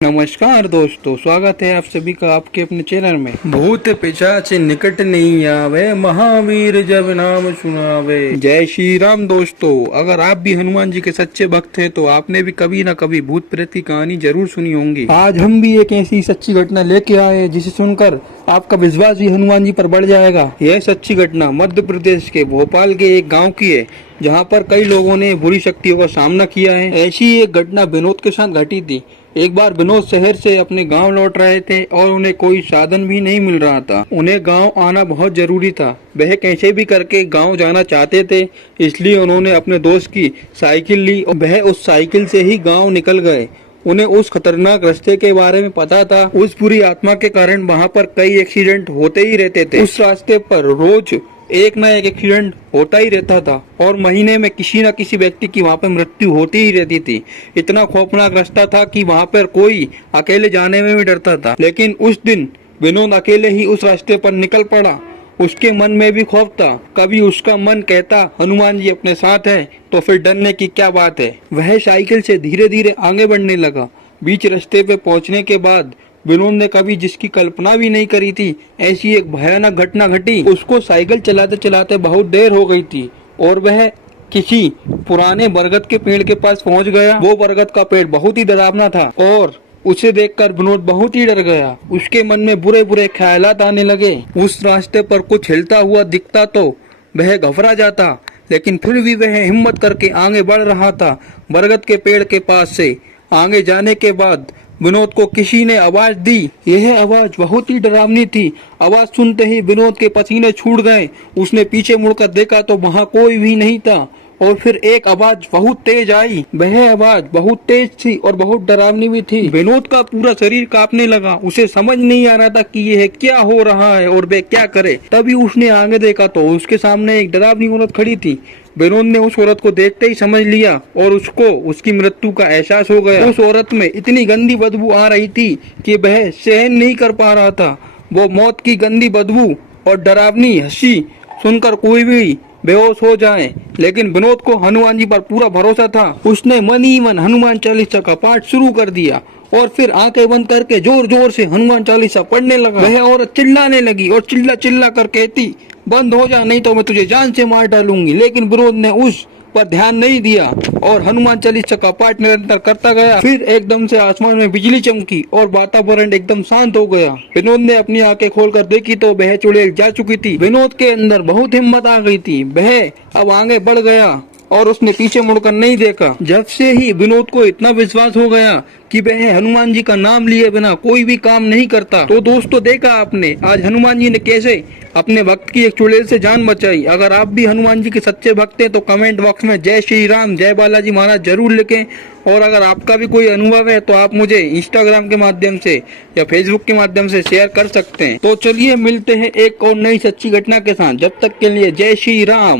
नमस्कार दोस्तों, स्वागत है आप सभी का आपके अपने चैनल में। भूत पिशाच निकट नहीं आवे, महावीर जब नाम सुनावे। जय श्री राम। दोस्तों, अगर आप भी हनुमान जी के सच्चे भक्त हैं तो आपने भी कभी न कभी भूत प्रेत की कहानी जरूर सुनी होंगी। आज हम भी एक ऐसी सच्ची घटना लेके आए जिसे सुनकर आपका विश्वास भी हनुमान जी पर बढ़ जाएगा। यह सच्ची घटना मध्य प्रदेश के भोपाल के एक गाँव की है, जहाँ पर कई लोगों ने बुरी शक्तियों का सामना किया है। ऐसी एक घटना विनोद के साथ घटी थी। एक बार विनोद शहर से अपने गांव लौट रहे थे और उन्हें कोई साधन भी नहीं मिल रहा था। उन्हें गांव आना बहुत जरूरी था। वह कैसे भी करके गांव जाना चाहते थे, इसलिए उन्होंने अपने दोस्त की साइकिल ली और वह उस साइकिल से ही गांव निकल गए। उन्हें उस खतरनाक रास्ते के बारे में पता था। उस बुरी आत्मा के कारण वहाँ पर कई एक्सीडेंट होते ही रहते थे। उस रास्ते पर रोज एक न एक एक्सीडेंट होता ही रहता था और महीने में किसी न किसी व्यक्ति की वहाँ पर मृत्यु होती ही रहती थी। इतना खौफनाक रास्ता था कि वहाँ पर कोई अकेले जाने में भी डरता था। लेकिन उस दिन विनोद अकेले ही उस रास्ते पर निकल पड़ा। उसके मन में भी खौफ था। कभी उसका मन कहता हनुमान जी अपने साथ है, तो फिर डरने की क्या बात है। वह साइकिल से धीरे धीरे आगे बढ़ने लगा। बीच रास्ते पे पहुंचने के बाद विनोद ने कभी जिसकी कल्पना भी नहीं करी थी, ऐसी एक भयानक घटना घटी। उसको साइकिल चलाते चलाते बहुत देर हो गई थी और वह किसी पुराने बरगद के पेड़ के पास पहुंच गया। वो बरगद का पेड़ बहुत ही डरावना था और उसे देखकर विनोद बहुत ही डर गया। उसके मन में बुरे बुरे ख्यालात आने लगे। उस रास्ते पर कुछ हिलता हुआ दिखता तो वह घबरा जाता, लेकिन फिर भी वह हिम्मत करके आगे बढ़ रहा था। बरगद के पेड़ के पास से आगे जाने के बाद विनोद को किसी ने आवाज दी। यह आवाज बहुत ही डरावनी थी। आवाज सुनते ही विनोद के पसीने छूट गए। उसने पीछे मुड़कर देखा तो वहाँ कोई भी नहीं था और फिर एक आवाज बहुत तेज आई। वह आवाज बहुत तेज थी और बहुत डरावनी भी थी। विनोद का पूरा शरीर कांपने लगा। उसे समझ नहीं आ रहा था कि यह क्या हो रहा है और वह क्या करे। तभी उसने आगे देखा तो उसके सामने एक डरावनी औरत खड़ी थी। विनोद ने उस औरत को देखते ही समझ लिया और उसको उसकी मृत्यु का एहसास हो गया। उस औरत में इतनी गंदी बदबू आ रही थी कि वह सहन नहीं कर पा रहा था। वो मौत की गंदी बदबू और डरावनी हंसी सुनकर कोई भी बेहोश हो जाए। लेकिन विनोद को हनुमान जी पर पूरा भरोसा था। उसने मन ही मन हनुमान चालीसा का पाठ शुरू कर दिया और फिर आंखें बंद करके जोर जोर से हनुमान चालीसा पढ़ने लगा। वह औरत चिल्लाने लगी और चिल्ला चिल्ला कर कहती, बंद हो जा नहीं तो मैं तुझे जान से मार डालूंगी। लेकिन विनोद ने उस पर ध्यान नहीं दिया और हनुमान चालीसा का पाठ निरंतर करता गया। फिर एकदम से आसमान में बिजली चमकी और वातावरण एकदम शांत हो गया। विनोद ने अपनी आंखें खोलकर देखी तो वह चुड़ैल जा चुकी थी। विनोद के अंदर बहुत हिम्मत आ गई थी। वह अब आगे बढ़ गया और उसने पीछे मुड़कर नहीं देखा। जब से ही विनोद को इतना विश्वास हो गया कि वह हनुमान जी का नाम लिए बिना कोई भी काम नहीं करता। तो दोस्तों, देखा आपने आज हनुमान जी ने कैसे अपने भक्त की एक चुड़ैल से जान बचाई। अगर आप भी हनुमान जी के सच्चे भक्त हैं तो कमेंट बॉक्स में जय श्री राम, जय बालाजी महाराज जरूर लिखें। और अगर आपका भी कोई अनुभव है तो आप मुझे इंस्टाग्राम के माध्यम से या फेसबुक के माध्यम से शेयर कर सकते हैं। तो चलिए मिलते हैं एक और नई सच्ची घटना के साथ। जब तक के लिए जय श्री राम।